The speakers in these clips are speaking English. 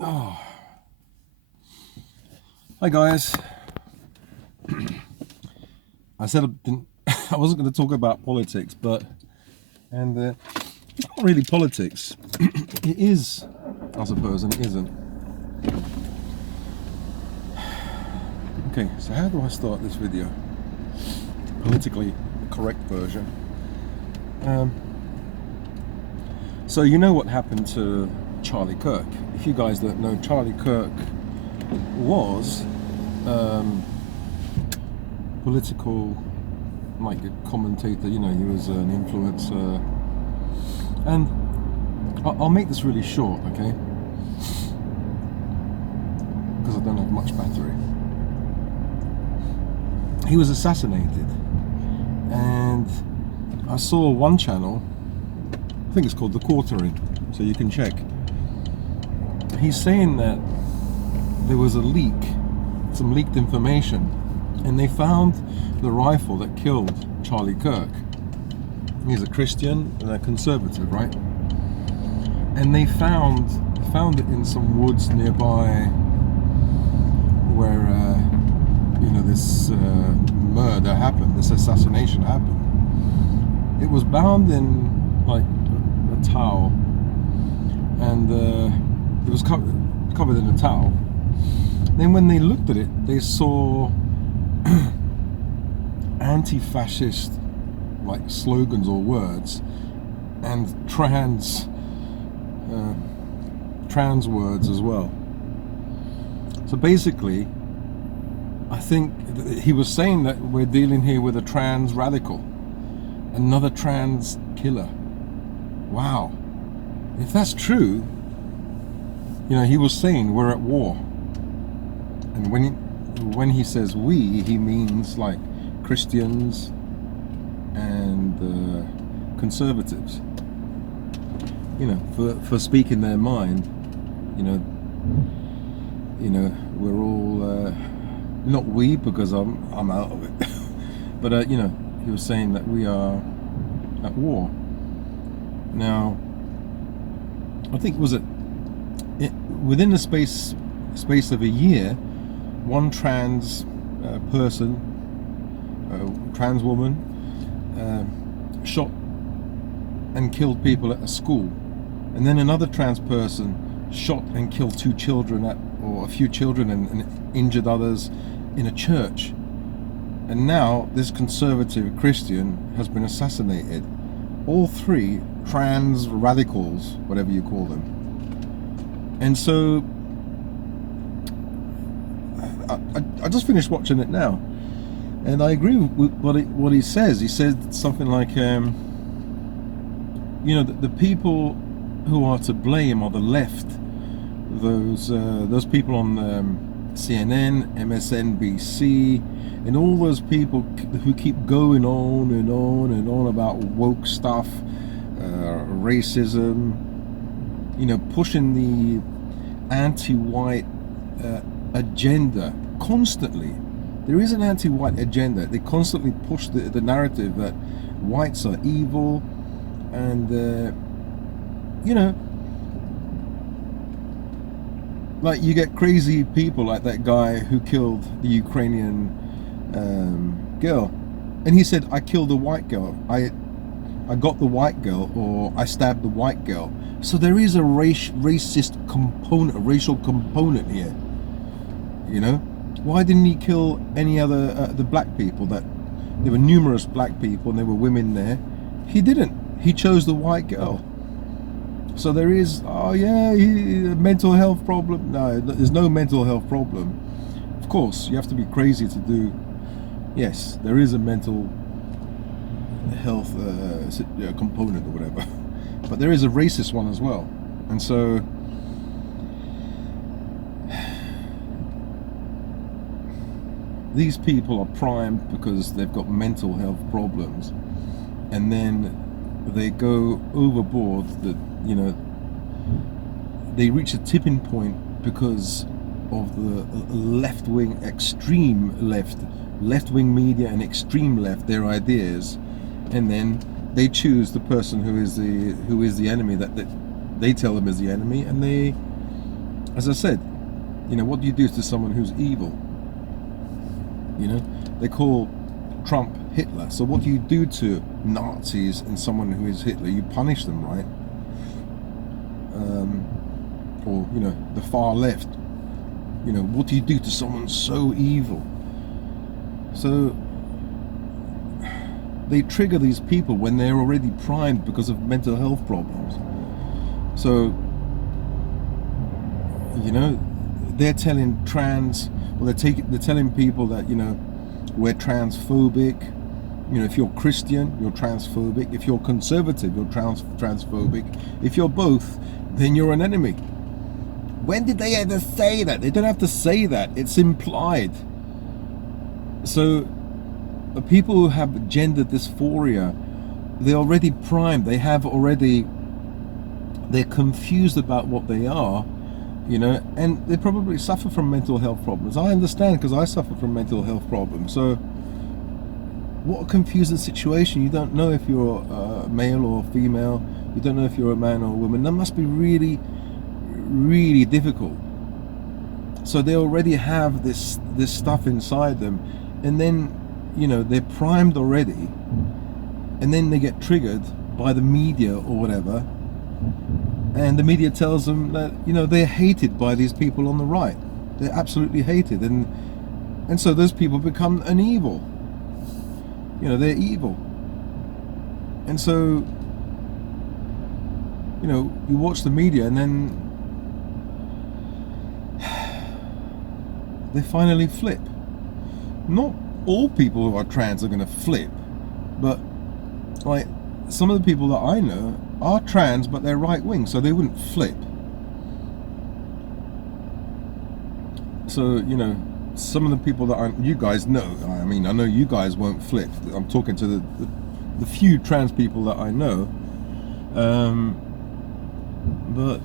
Oh. Hi guys. I said I wasn't going to talk about politics, and it's not really politics. It is, I suppose, and it isn't. Okay, so how do I start this video? Politically correct version. So you know what happened to Charlie Kirk. If you guys don't know, Charlie Kirk was political, like a commentator. You know, he was an influencer, and I'll make this really short, okay? Because I don't have much battery. He was assassinated, and I saw one channel, I think it's called The Quartering, so you can check. He's saying that there was a leak, some leaked information, and they found the rifle that killed Charlie Kirk. He's a Christian and a conservative, right? And they found it in some woods nearby where this murder happened, this assassination happened. It was bound in like a towel, and it was covered in a towel. Then when they looked at it, they saw anti-fascist like slogans or words, and trans words as well. So basically, I think he was saying that we're dealing here with a trans radical, another trans killer. Wow. If that's true, he was saying we're at war. And when he says we, he means like Christians and conservatives. For speaking their mind. We're all not we, because I'm out of it. But he was saying that we are at war. Now, I think within the space of a year, one trans person, trans woman, shot and killed people at a school, and then another trans person shot and killed two children or a few children and injured others in a church. And now this conservative Christian has been assassinated. All three trans radicals, whatever you call them. And so I just finished watching it now, and I agree with what he says. He said something like, the people who are to blame are the left. Those people on CNN, MSNBC, and all those people who keep going on and on and on about woke stuff, racism, pushing the anti-white agenda constantly. There is an anti-white agenda. They constantly push the narrative that whites are evil, and like you get crazy people like that guy who killed the Ukrainian girl, and he said, I killed a white girl, I got the white girl, or I stabbed the white girl. So there is a racist component, a racial component here. Why didn't he kill any other the black people? That there were numerous black people and there were women there. He didn't. He chose the white girl. So there is, a mental health problem. No, there's no mental health problem. Of course, you have to be crazy to do. Yes, there is a mental health component or whatever, but there is a racist one as well. And so these people are primed because they've got mental health problems, and then they go overboard. They reach a tipping point because of the left-wing, extreme left-wing media and extreme left, their ideas, and then they choose the person who is the enemy that they tell them is the enemy, and as I said, you know, what do you do to someone who's evil? You know, they call Trump Hitler. So what do you do to Nazis and someone who is Hitler? You punish them, right? Or, you know, the far left. You know, what do you do to someone so evil? So they trigger these people when they're already primed because of mental health problems. So, you know, they're telling they're telling people that, you know, we're transphobic. You know, if you're Christian, you're transphobic. If you're conservative, you're transphobic. If you're both, then you're an enemy. When did they ever say that? They don't have to say that. It's implied. So people who have gender dysphoria, they're already primed. They're confused about what they are, you know, and they probably suffer from mental health problems. I understand, because I suffer from mental health problems. So what a confusing situation. You don't know if you're a male or female. You don't know if you're a man or a woman. That must be really, really difficult. So they already have this stuff inside them, and then, you know, they're primed already, and then they get triggered by the media or whatever, and the media tells them that, you know, they're hated by these people on the right. They're absolutely hated, and so those people become an evil. You know, they're evil. And so, you know, you watch the media, and then they finally flip. Not all people who are trans are going to flip, but like some of the people that I know are trans, but they're right wing, so they wouldn't flip. So, you know, some of the people that you guys know, I mean, I know you guys won't flip. I'm talking to the few trans people that I know, but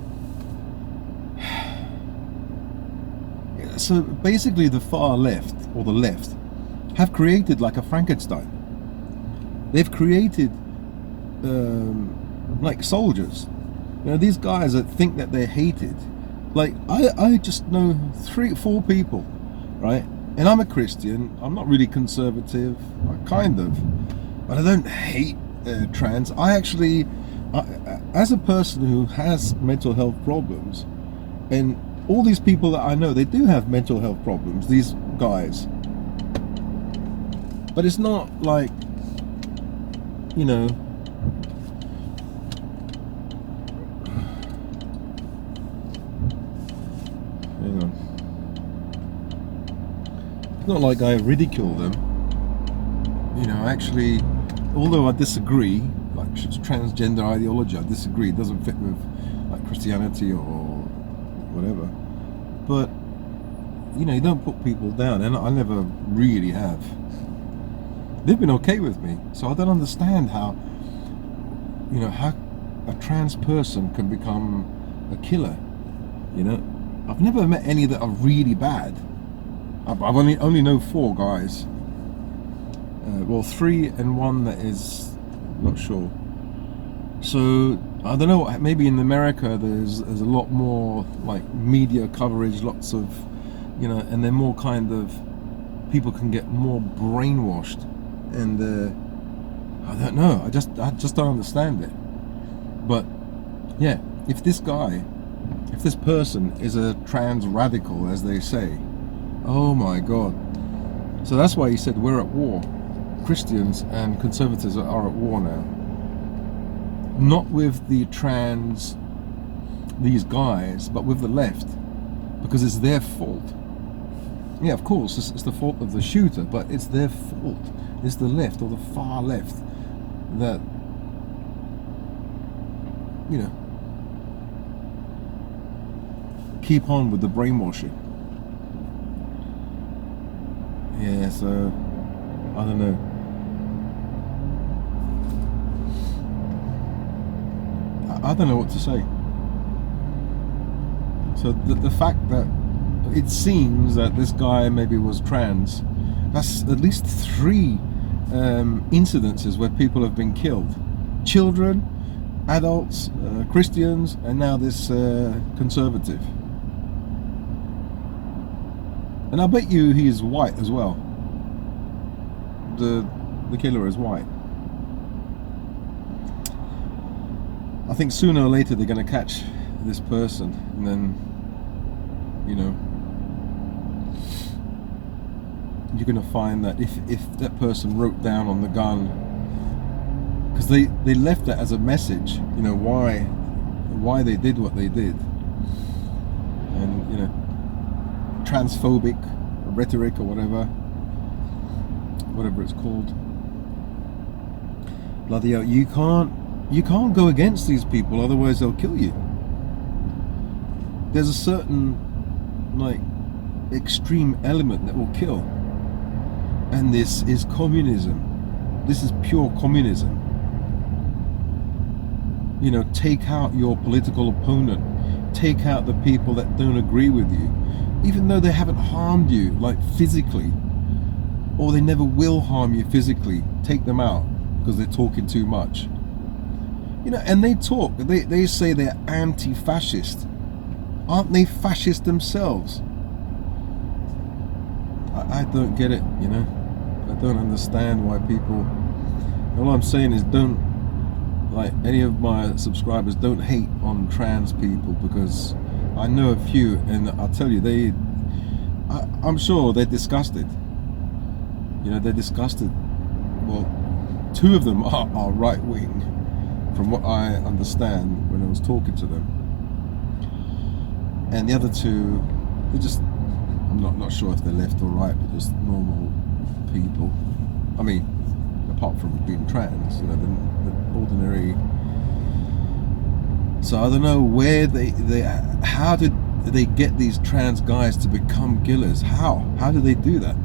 so basically the far left, or the left, have created like a Frankenstein. They've created like soldiers. You know, these guys that think that they're hated. Like, I just know 3-4 people, right? And I'm a Christian. I'm not really conservative, kind of, but I don't hate trans. I actually, as a person who has mental health problems, and all these people that I know, they do have mental health problems, these guys. But it's not like, you know, hang on. It's not like I ridicule them. You know, actually, although I disagree, like transgender ideology, I disagree. It doesn't fit with like Christianity or whatever. But, you know, you don't put people down, and I never really have. They've been okay with me, so I don't understand how, you know, how a trans person can become a killer. You know, I've never met any that are really bad. I've only know 4 guys. Well, 3 and 1 that is not sure. So I don't know. Maybe in America there's a lot more like media coverage, lots of, you know, and they're more kind of, people can get more brainwashed, and I don't know. I just don't understand it. But yeah, if this person is a trans radical, as they say, oh my God. So that's why he said we're at war. Christians and conservatives are at war now. Not with the trans, these guys, but with the left, because it's their fault. Yeah, of course, it's the fault of the shooter, but it's their fault. It's the left, or the far left, that, you know, keep on with the brainwashing. Yeah, so I don't know. I don't know what to say. So the fact that it seems that this guy maybe was trans, that's at least 3 incidences where people have been killed. Children, adults, Christians, and now this conservative. And I bet you he is white as well. The killer is white. I think sooner or later they're going to catch this person, and then, you know, you're going to find that if that person wrote down on the gun, because they left that as a message, you know, why they did what they did, and, you know, transphobic rhetoric or whatever it's called. Bloody hell, you can't go against these people, otherwise they'll kill you. There's a certain, like, extreme element that will kill, and this is communism. This is pure communism. You know, take out your political opponent, take out the people that don't agree with you, even though they haven't harmed you, like, physically, or they never will harm you physically. Take them out because they're talking too much. You know, and they talk, they say they're anti-fascist. Aren't they fascist themselves? I don't get it, you know. I don't understand why people... All I'm saying is, don't, like, any of my subscribers, don't hate on trans people, because I know a few, and I'll tell you, I'm sure they're disgusted. You know, they're disgusted. Well, two of them are right-wing, from what I understand when I was talking to them. And the other two, they're just, I'm not sure if they're left or right, but just normal people. I mean, apart from being trans, you know, the ordinary. So I don't know where how did they get these trans guys to become killers? How did they do that?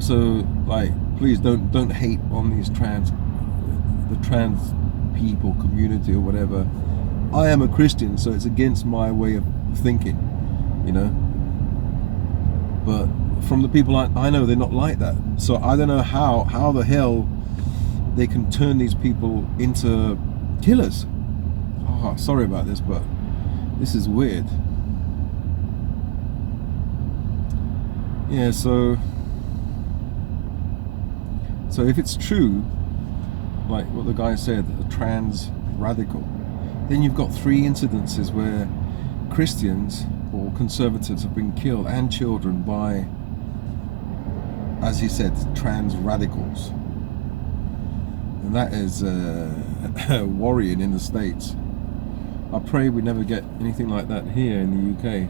So, like, please don't hate on these the trans people, community, or whatever. I am a Christian, so it's against my way of thinking, you know. But from the people I know, they're not like that. So I don't know how the hell they can turn these people into killers. Oh, sorry about this, but this is weird. Yeah, so if it's true, like what the guy said, a trans radical, then you've got 3 incidences where Christians or conservatives have been killed, and children, by, as he said, trans radicals. And that is worrying in the States. I pray we never get anything like that here in the UK.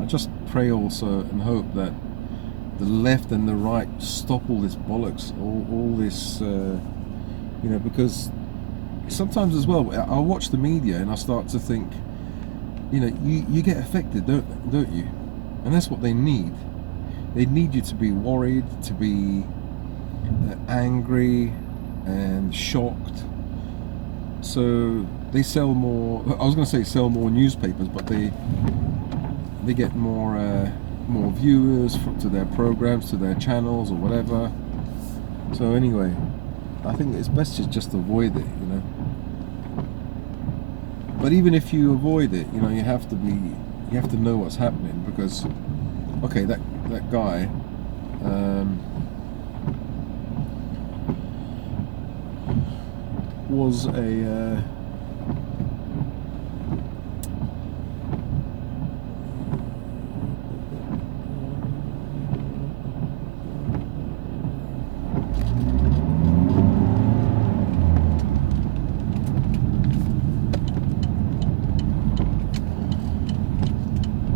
I just pray also and hope that the left and the right stop all this bollocks, all this, you know, because sometimes as well, I watch the media and I start to think, you know, you get affected, don't you? And that's what they need. They need you to be worried, to be angry and shocked. So they sell more, I was going to say sell more newspapers, but they get more viewers to their programs, to their channels or whatever. So anyway, I think it's best to just avoid it, you know. But even if you avoid it, you know, you have to know what's happening, because, okay, that guy, was a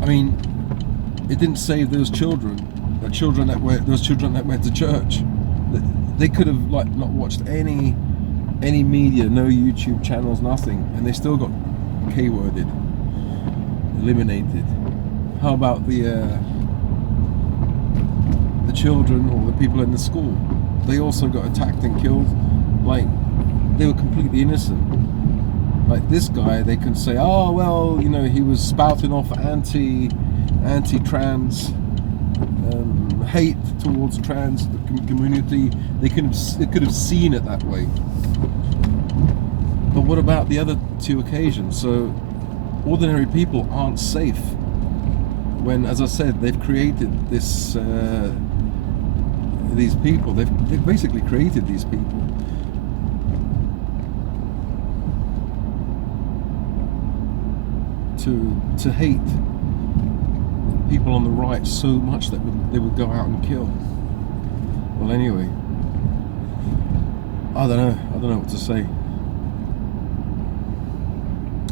I mean, it didn't save those children. Those children that went to church. They could have, like, not watched any media, no YouTube channels, nothing, and they still got K-worded, eliminated. How about the children or the people in the school? They also got attacked and killed. Like, they were completely innocent. Like this guy, they can say, oh well, you know, he was spouting off anti-trans hate towards trans community. They could have seen it that way. But what about the other 2 occasions? So ordinary people aren't safe when, as I said, they've created this these people. They've basically created these people to hate people on the right so much that they would go out and kill. Well, anyway, I don't know what to say.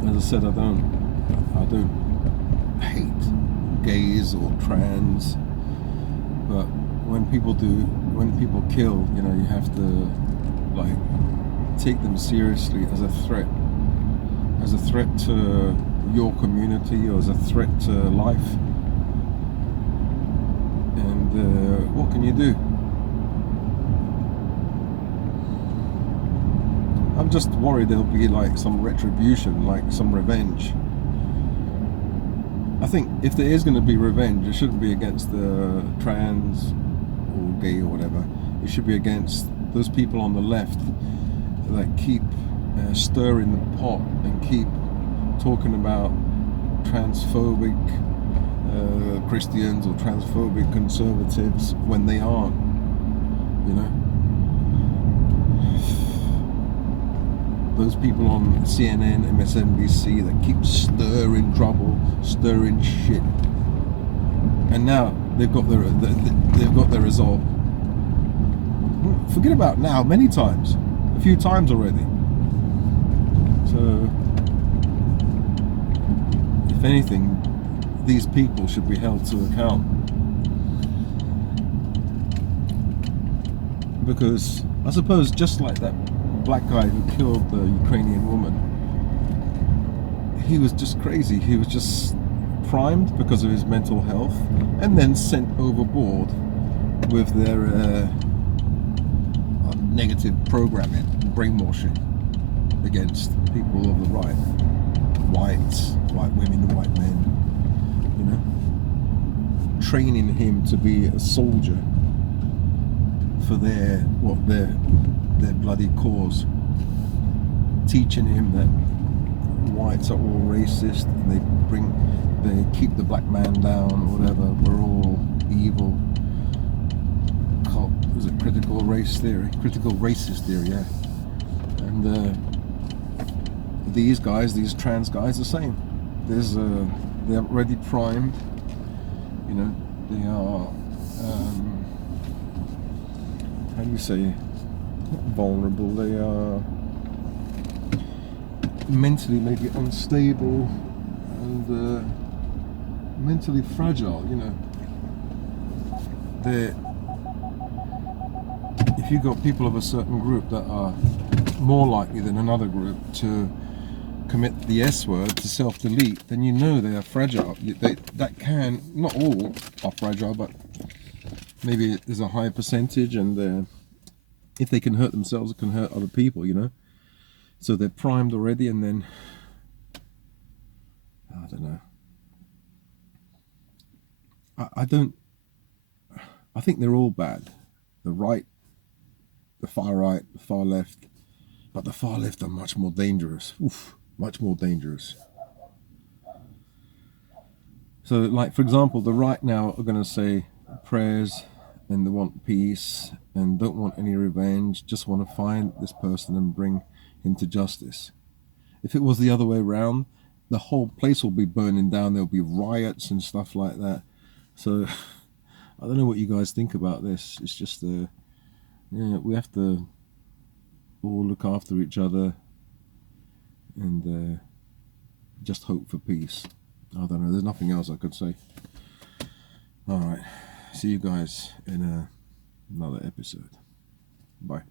As I said, I don't hate gays or trans, but when people kill, you know, you have to like take them seriously as a threat to your community or as a threat to life. And what can you do? I'm just worried there'll be like some retribution, like some revenge. I think if there is going to be revenge, it shouldn't be against the trans or gay or whatever. It should be against those people on the left that keep stirring the pot and keep talking about transphobic Christians or transphobic conservatives when they aren't, you know. Those people on CNN, MSNBC that keep stirring trouble, stirring shit, and now they've got their result. Forget about now, many times, a few times already. So, if anything, these people should be held to account, because I suppose just like that black guy who killed the Ukrainian woman, he was just crazy. He was just primed because of his mental health and then sent overboard with their negative programming, brainwashing against people of the right, white women, white men, you know, training him to be a soldier for their bloody cause, teaching him that whites are all racist and they keep the black man down or whatever, we're all evil. Was it critical racist theory, yeah. And these trans guys, the same. They're already primed, you know. They are how do you say, not vulnerable, they are mentally maybe unstable and mentally fragile, you know. If you've got people of a certain group that are more likely than another group to commit the S word, to self-delete, then you know they are fragile. Not all are fragile, but maybe there's a higher percentage, and if they can hurt themselves, it can hurt other people, you know. So they're primed already, and then I don't know. I think they're all bad. The right, the far right, the far left, but the far left are much more dangerous. Much more dangerous. So, like, for example, the right now are going to say prayers, and they want peace and don't want any revenge, just want to find this person and bring him to justice. If it was the other way around, the whole place will be burning down, there'll be riots and stuff like that. So I don't know what you guys think about this. It's just we have to all look after each other and just hope for peace. I don't know, there's nothing else I could say. Alright, see you guys in another episode. Bye.